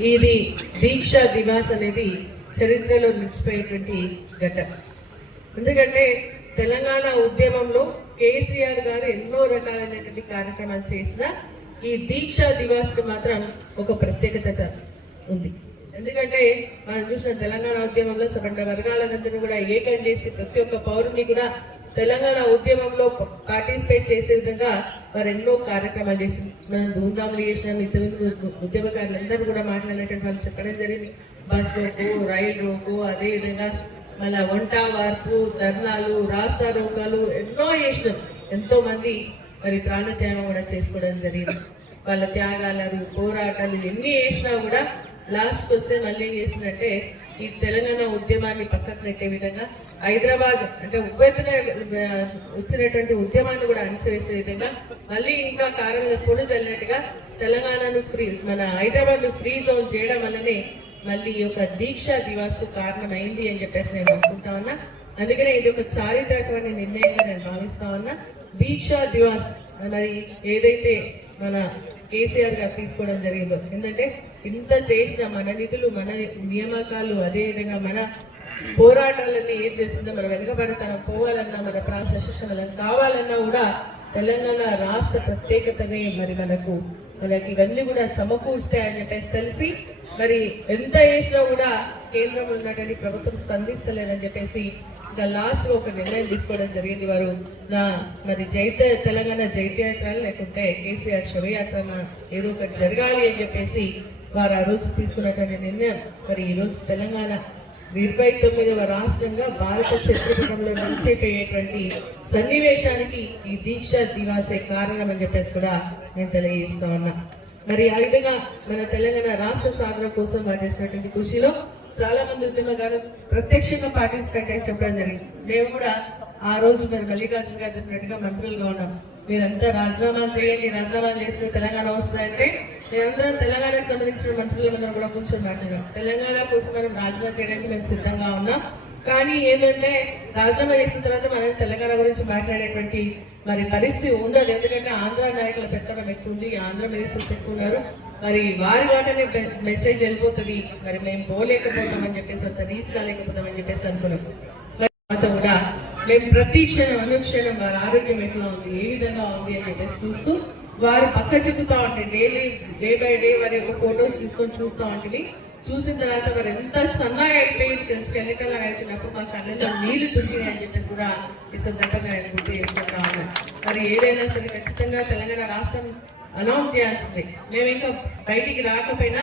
ఇది దీక్ష దివాస్ అనేది చరిత్రలో నిలిచిపోయినటువంటి ఘటన ఎందుకంటే తెలంగాణ ఉద్యమంలో కేసీఆర్ గారు ఎన్నో రకాలైనటువంటి కార్యక్రమాలు చేసిన ఈ దీక్షా దివాస్కి మాత్రం ఒక ప్రత్యేకత ఉంది. ఎందుకంటే మనం చూసిన తెలంగాణ ఉద్యమంలో సబండ వర్గాలందరినీ కూడా ఏకం చేసి ప్రతి ఒక్క పౌరుని కూడా తెలంగాణ ఉద్యమంలో పార్టిసిపేట్ చేసే విధంగా వారు ఎన్నో కార్యక్రమాలు చేసి మనం ధూమ్ధాములు చేసిన ఇతరులు ఉద్యమకారులందరూ కూడా మాట్లాడినటువంటి వాళ్ళు చెప్పడం జరిగింది. బస్ రోకు రైలు రోకు అదేవిధంగా మళ్ళీ వంట వార్పు ధర్నాలు రాస్తా రోకాలు ఎన్నో చేసినాం. ఎంతో మంది మరి ప్రాణత్యాగం కూడా చేసుకోవడం జరిగింది. వాళ్ళ త్యాగాలు పోరాటాలు ఎన్ని చేసినా కూడా లాస్ట్ వస్తే మళ్ళీ ఏం చేసిందంటే ఈ తెలంగాణ ఉద్యమాన్ని పక్కకు నెట్టే విధంగా హైదరాబాద్ అంటే ఉవ్వెత్తున వచ్చినటువంటి ఉద్యమాన్ని కూడా అణచివేసే విధంగా మళ్ళీ ఇంకా కారణంగా పొడి చల్లినట్టుగా తెలంగాణను ఫ్రీ మన హైదరాబాద్ ఫ్రీ జోన్ చేయడం వల్లనే మళ్ళీ ఈ యొక్క దీక్షా దివాస్ కారణమైంది అని చెప్పేసి నేను అనుకుంటా ఉన్నా. అందుకనే ఇది ఒక చారిత్రకమైన నిర్ణయంగా నేను భావిస్తా ఉన్నా. దీక్షా దివాస్ మరి ఏదైతే మన కేసీఆర్ గారు తీసుకోవడం జరిగిందో. ఎందుకంటే ఇంత చేసిన మన నిధులు మన నియామకాలు అదేవిధంగా మన పోరాటాలన్నీ ఏం చేస్తుందో మనం వెనుకబడతాం పోవాలన్నా మన ప్రాంత శిక్షణ కావాలన్నా కూడా తెలంగాణ రాష్ట్ర ప్రత్యేకతనే మరి మనకు. మనకి ఇవన్నీ కూడా సమకూరుస్తాయని చెప్పేసి తెలిసి మరి ఎంత చేసినా కూడా కేంద్రం ఉన్నటువంటి ప్రభుత్వం స్పందిస్తలేదని చెప్పేసి ఇంకా లాస్ట్ ఒక నిర్ణయం తీసుకోవడం జరిగింది వారు. నా మరి జైత తెలంగాణ జైత్యాత్ర లేకుంటే కేసీఆర్ శవయాత్ర ఏదో ఒకటి జరగాలి అని చెప్పేసి వారు ఆ రోజు తీసుకున్నటువంటి నిర్ణయం. మరి ఈ రోజు తెలంగాణ ఇరవై తొమ్మిదవ రాష్ట్రంగా భారత చిత్రపటంలో నిలిచిపోయేటువంటి సన్నివేశానికి ఈ దీక్ష దివాసే కారణం అని చెప్పేసి కూడా నేను తెలియజేస్తా ఉన్నా. మరి ఆ విధంగా మన తెలంగాణ రాష్ట్ర సాధన కోసం వారు చేసినటువంటి కృషిలో చాలా మంది ఉద్యమకారు ప్రత్యక్షంగా పార్టిసిపేట్ అని చెప్పడం జరిగింది. మేము కూడా ఆ రోజు మీరు మల్లికార్జున గారు చెప్పినట్టుగా మంత్రులుగా ఉన్నాం. మీరంతా రాజీనామా చేయండి రాజీనామా చేస్తే తెలంగాణ వస్తుందంటే మేమందరం తెలంగాణకు సంబంధించిన మంత్రులందరం కూడా కూర్చొని మాట్లాడాం తెలంగాణ కోసం మనం రాజీనామా చేయడానికి మేము సిద్ధంగా ఉన్నాం. కానీ ఏంటంటే రాజీనామా చేసిన తర్వాత మనం తెలంగాణ గురించి మాట్లాడేటువంటి మరి పరిస్థితి ఉండదు. ఎందుకంటే ఆంధ్ర నాయకుల పెత్తనం ఎక్కువంది ఆంధ్ర మినిస్టర్స్ ఎక్కువ మరి వారి వాటనే మెసేజ్ వెళ్ళిపోతుంది. మరి మేము పోలేకపోతామని చెప్పేసి అంత రీచ్ కాలేకపోతామని చెప్పేసి అనుకున్నాం. కూడా మేము ప్రతి క్షణం అనుక్షణం వారి ఆరోగ్యం ఎట్లా ఉంది ఏ విధంగా ఉంది అని చెప్పేసి చూస్తూ వారు పక్క చెక్కుతా ఉంటే డైలీ డే బై డే వారి యొక్క ఫొటోస్ తీసుకొని చూస్తూ ఉంటుంది చూసిన తర్వాత మరి ఎంత సన్నగా అయిపోయి స్కెలిటల్ అయిపోయినప్పుడు మా కళ్ళల్లో నీళ్ళు తుంటినాయి అని చెప్పేసి కూడా ఈ సందర్భంగా నేను గుర్తు చేసుకుంటాను మరి ఏదైనా సరే ఖచ్చితంగా తెలంగాణ రాష్ట్రం అనౌన్స్ చేయాల్సింది. మేము ఇంకా బయటికి రాకపోయినా